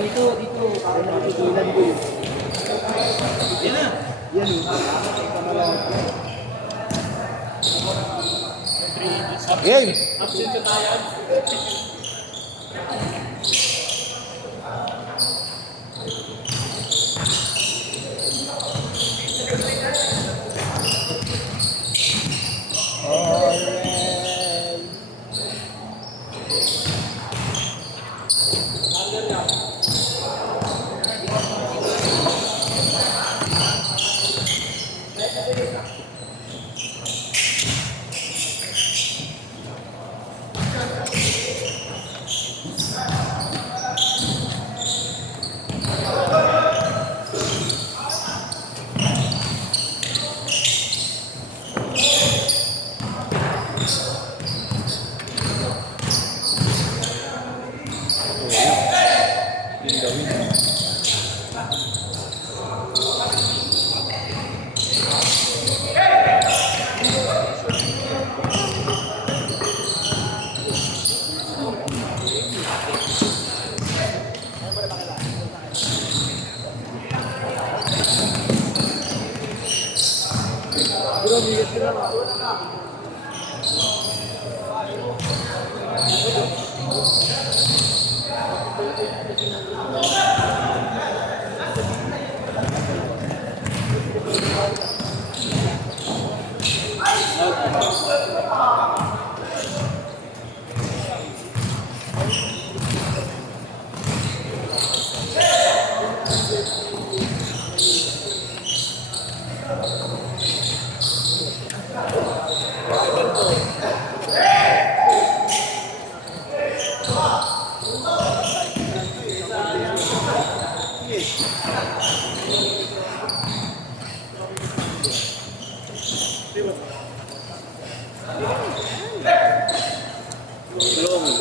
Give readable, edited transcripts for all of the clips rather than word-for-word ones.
Dito. Para nakitigilan ko yun. Yan na. Yan yun. Game! Absent sa tayo.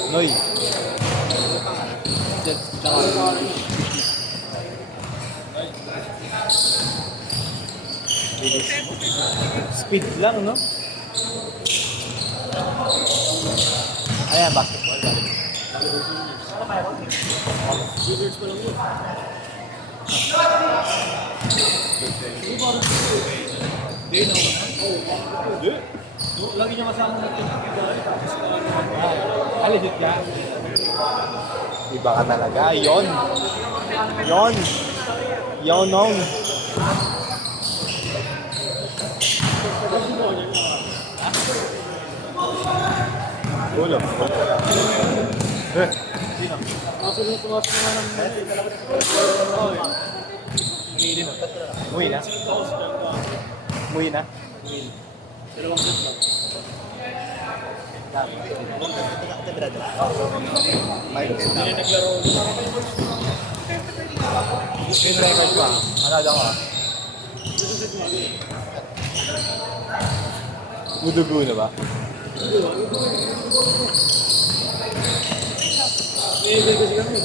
Noy. Speed lang, no? Ayan, basketball. Lagi niya kasama natin. Aligit ka. Iba ka talaga. Yon. Nong. Ulo. Pumasok na ng Umuwi na? Umuwi na? dalawang set lang. Hindi naglaro. Yung record ko ah. Manado ko ah. Mudugo na ba? May kasi kami.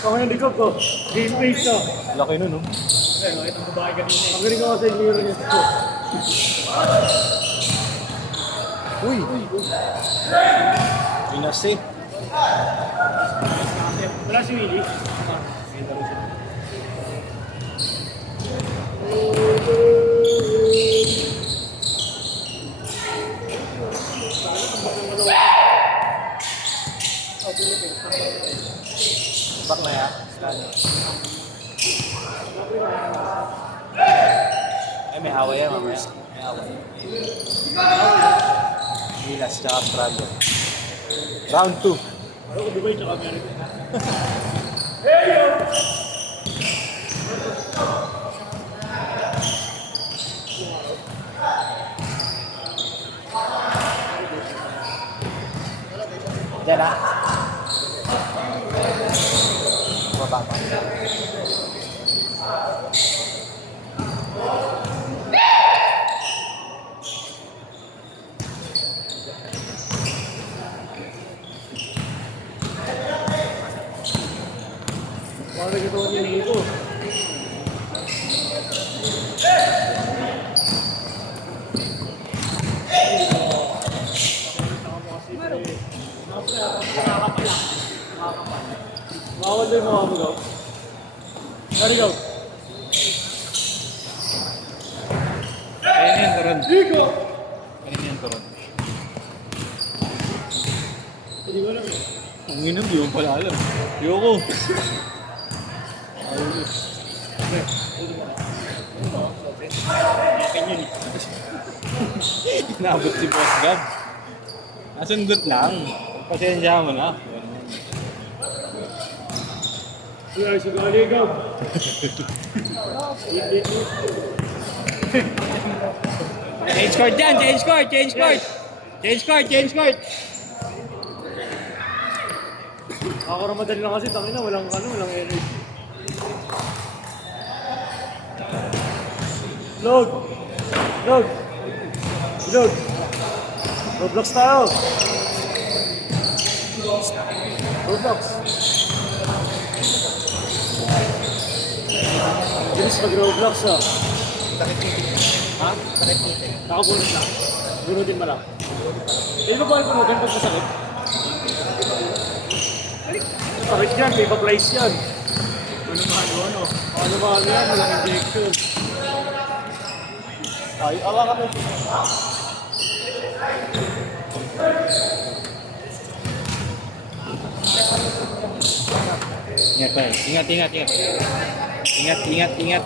Kung ano likod ko, game face to. Laki nun, no? Ayun, nakita ang babae kanina. Ang galing ko kasi yung liro niya. Uy! Inasi. Wala si Willie. Back na yan. Ay, may away yan mamaya. May away. Milas tsaka Prado. Round 2. Ano ko Dubai tsaka Amerika? Diyan ah. Baba pa. Para ito yung dito. Bawal din mo ako daw. There you go. Kaya yan, Toron. Digo! Kaya yan, Toron. Hindi ko alam. Ang inam, di mo pala alam. Yoko. Akin yun. Inaabot si Boss Gab. Nasundot lang. Pasensya mo na. Sige, sige, ligaw. Change court dyan! Change court! Change court! Change court! Change court! Ako Ramadan lang kasi, tangina, walang energy. Load! Load! Load! Roblox tayo! Roblox! Bilis mag-Roblox ah. Ha? Nakabunod lang. Bunodin mo lang. Hindi ba buhay bunodin pag masakit? Sakit yan, may pa-place yan. Ano? Ano ba yan? Walang injection. Ay, awa ka mo. Ingat pa. Ingat, ingat, ingat. Ingat, ingat, ingat.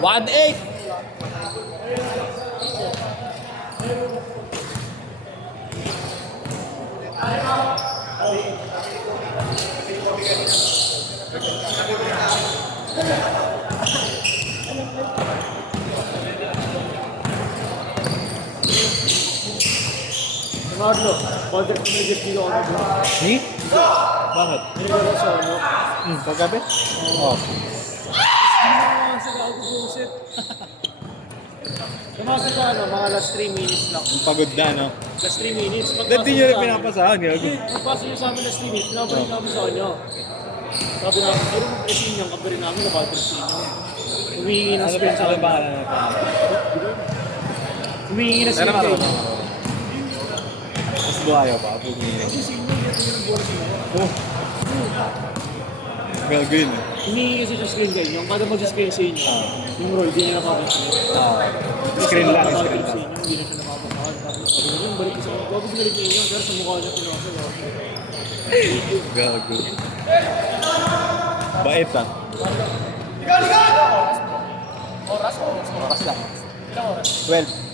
One eight. Marlo, contact mo na just dito ako na. Ni? Bakit? Nilagay sa ano? Paggabi? Oo. Sa gago bullshit. Tumasa ka ano, mga last 3 minutes lang. Pagod na, no? Last 3 minutes. Dahil di nyo rin pinapasahan, Hindi, yun. magpasa nyo sa amin last 3 minutes. Pinapalik namin sa kanya. Sabi namin, pero mag-pressing niyang kabari namin, nakapressing niya. Humihingi ng spin sa Ano ba? kanya. Humihingi ng spin Pero kayo. Mas buhayo pa. Pumili. Kasi signal niya ito yung bola sila. Oh. Gagawin, eh. Humihingi kasi siya screen kayo. Yung kada mag-screen sa inyo, yung role, di niya napapansin. Screen lang, screen lang. Hindi na siya napapakahan. Tapos sabi ko, yung balik ko sa mga. Wag balik niya yun, pero sa mukha niya pinasa. Gago. Bait, ah. Oras lang. 12.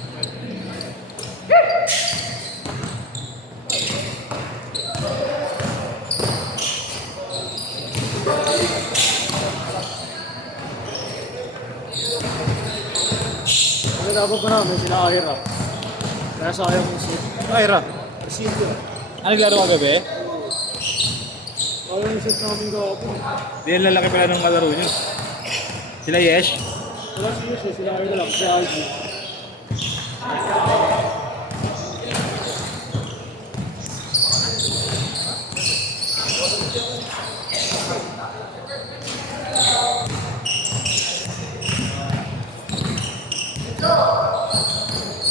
Ano dapat pa namin, sila Aira. Kaya sayang yung seat. Ira. Seat yun. Ano naglaro ka gabi? Sayang yung seat namin gawapon. Di yan lalaki pala ng malaro nyo. Sila Yesh? Wala siya siya, sila Aira lang, si Algie.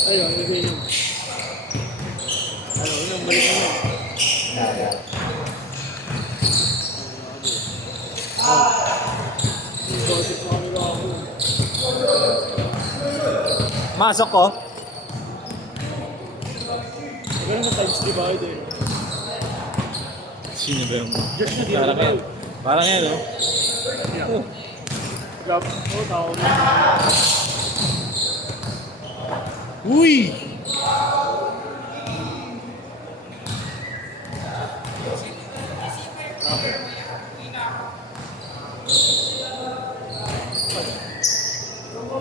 Ayun, ilagay niyo. Ano, yun ang balik naman. Bakit na kami ako? Masok ko? Ganun mo times divide eh. Sino ba yung... Just na di Parang yan. Parang yan, no? Grab. Oh, tao na. Uy!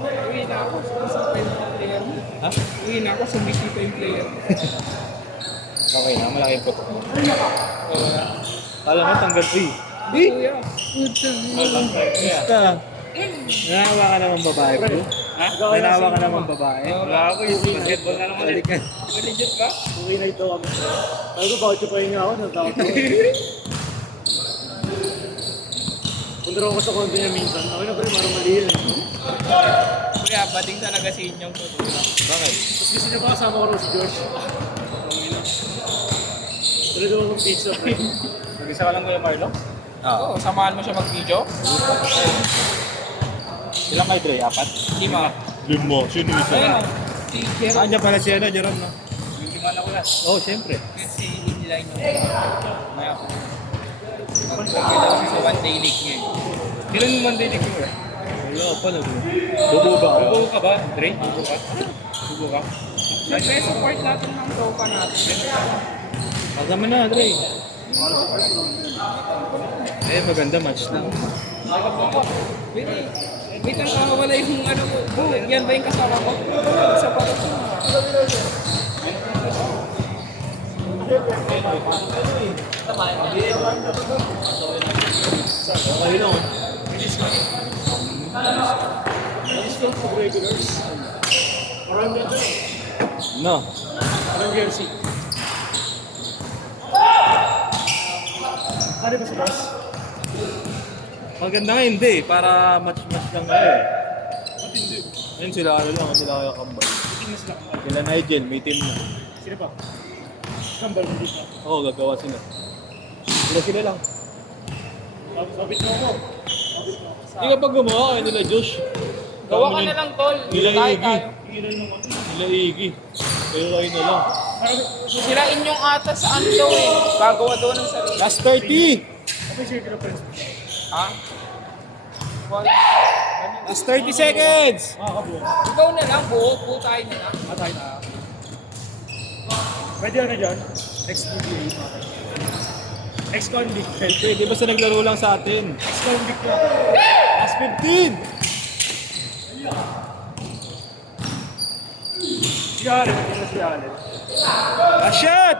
Uwi na ako, sumisip pa yung player mo. Ha? Uwi na ako, sumisip pa yung player mo. Okay na, malaking puto. Alam mo, tanggal 3. Kuya, putang Basta. Nanawa ka naman babae, bro. Ha? Nanawa ka naman babae. Wala ako, yung basketball na naman. Balik ka. Legit ba? Uwi na ito kami. Sabi ko, bakit yung pahinga ako? Natakot ko. Punta ako sa konti niya minsan. Okay na pre, parang mali yun. kaya bading talaga si Inyong tutulong. Bakit? Tapos gusto niyo pa kasama ko rin si George. Tuloy daw akong pizza, pre. Mag-isa ka lang Kuya Marlo? Oo, samahan mo siya mag-video. Ilang kayo, Dre? 4? 5. 5. Sino isa? Ayun, si Jero. Andiyan pala si Jerome, no? Yung limana ko lang. Oo, syempre. Kasi hindi lang yung may ako. Magkakita kasi sa one day league niya. Kailan yung one day league mo? Wala pa na. Bubo ba? Bubo ka ba, Dre? Bubo ka? Bubo ka? Siyempre, support natin ng tropa natin. Kasama na, Dre. Eh, maganda match lang. Wait lang, wala yung ano mo. Yan ba yung kasama ko? Sa parang Okay lang. Discount for regulars. Marami na doon. No. Parang VRC. Kali ba sa boss? Maganda nga hindi, para match-match lang kayo eh. Ayun sila, ano lang, sila kaya kambal. Sila Nigel, may team na. Sino pa? Kambal hindi pa. Oo, gagawa sila. Sila lang. Sabit mo ako. Hindi ka pa gumawa kayo nila, Josh. gawa ka na lang, tol. Nila Tayo, Iggy. tayo. Nila Iggy. Pero kayo na lang. Sila Inyong ata sa ano daw eh. Gagawa daw ng sarili. Last 30! Okay, circle of friends. Ha? Last 30 seconds! Makakabuo. Ikaw na lang, buo tayo na lang. Atay na. Pwede ano dyan? Ex-PBA. Ex-convict. Siyempre, di ba sa naglaro lang sa atin? Ex-convict na. Last 15! Si Allen. Ito si Allen. Ah, shot!